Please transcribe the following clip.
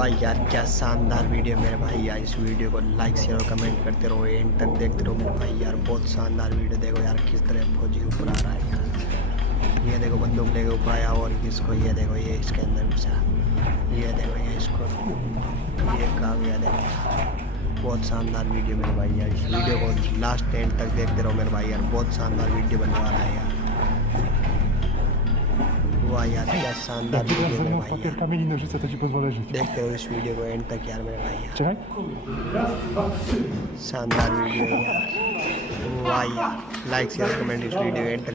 वाह यार क्या शानदार वीडियो मेरे भाई यार। इस वीडियो को लाइक शेयर और कमेंट करते रहो, एंड तक देखते रहो मेरे भाई यार। बहुत शानदार वीडियो। देखो यार किस तरह फौजी ऊपर आ रहा है यार। ये देखो बंदूक लेके ऊपर आया और इसको ये देखो ये इसके अंदर घुसा। ये देखो ये इसको ये कहा गया। देखो बहुत शानदार वीडियो मेरे भाई यार। इस वीडियो को लास्ट एंड तक देखते रहो मेरे भाई यार। बहुत शानदार वीडियो बनने वाला है यार। वाह यार क्या शानदार वीडियो मेरे भाई यार। Kamień i nożyce to ci pozwolę żyć. देखते रहो इस वीडियो को एंड तक यार मेरे भाई यार। Czekaj. शानदार वीडियो है यार। वाह यार लाइक शेयर कमेंट इस वीडियो एंड तक